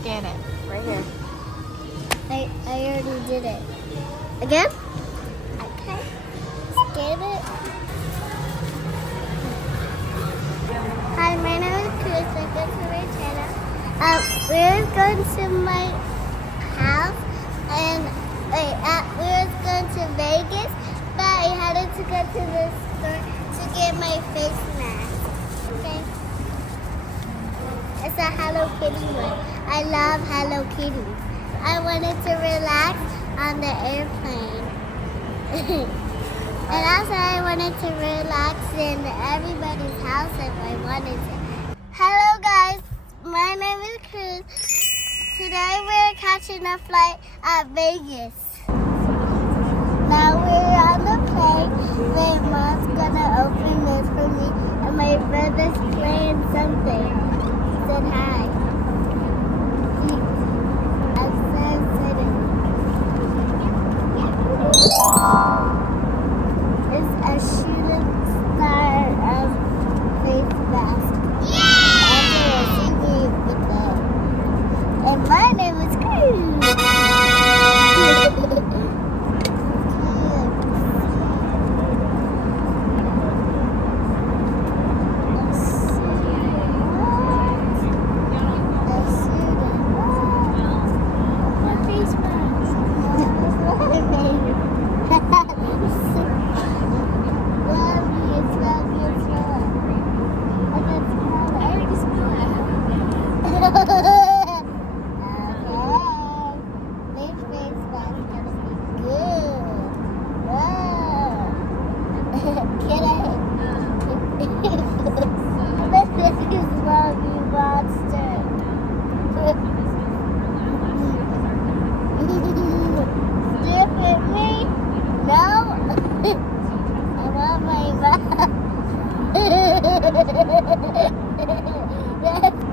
Scan it. Right here. I already did it. Again? Okay. Scan it. Hi, my name is Cruz. Welcome to my channel. We're going to my house and we were going to Vegas, but I had to go to the store to get my face mask. Okay. It's a Hello Kitty one. I love Hello Kitty. I wanted to relax on the airplane. And also I wanted to relax in everybody's house if I wanted to. Hello guys, my name is Cruz. Today we're catching a flight at Vegas. Now we're on the plane. My mom's gonna open this for me and my brother's playing something. He said hi. I'm so excited. It's a shooting star face mask. Yeah! And my name is Cruz.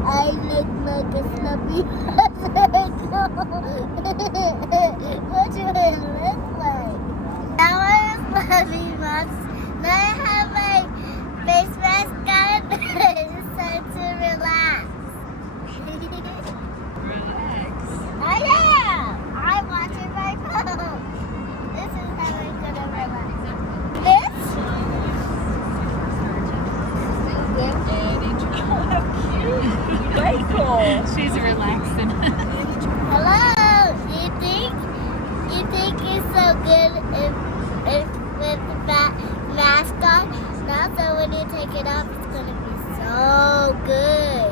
I look like a snubby circle. What do I look like? Now I'm a snubby monster. Now I have my face mask on. It's time to relax. Relax. I am. I'm watching my phone. This is how I'm gonna relax. This? Very cool. She's relaxing. Hello. You think it's so good if with the mask on? And also when you take it off, it's gonna be so good.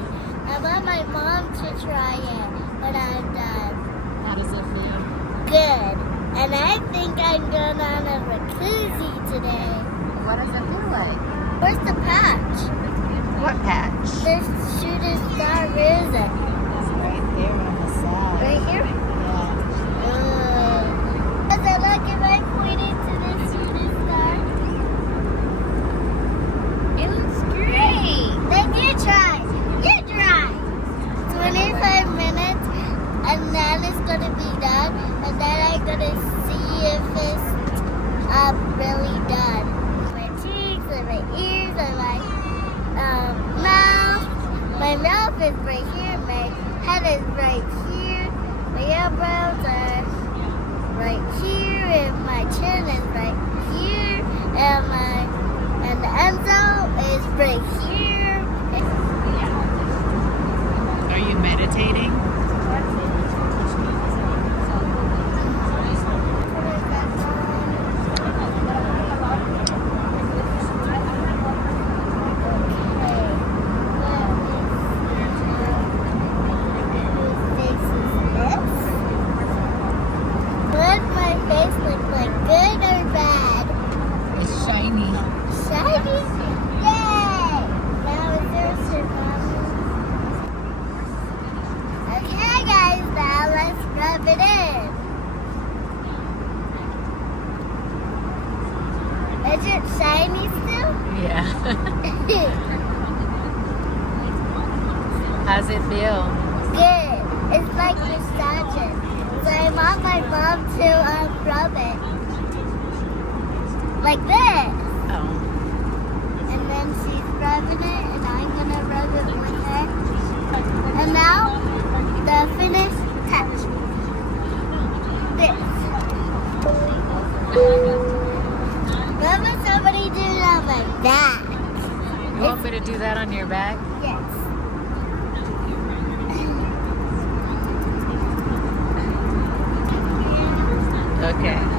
I want my mom to try it when I'm done. How does it feel? Good. And I think I'm going on a jacuzzi today. What does it feel like? Where's the patch? What patch? The shooting star, where is it? It's right there on the side. Right here? Yeah. Does it look if I pointed to the shooting star? It looks great. Then you try. You try. 25 minutes and then it's going to be done. And then I'm going to see if it's really done. My cheeks and my ears and my mouth. My mouth is right here. My head is right here. My eyebrows are right here, and my chin is right here, and the enzo is right here. Are you meditating? Is it shiny still? Yeah. How's it feel? Good. It's like massaging. So I want my mom to rub it. Like this. Oh. And then she's rubbing it and I'm going to rub it with her. And now the finish me to do that on your back? Yes. Okay.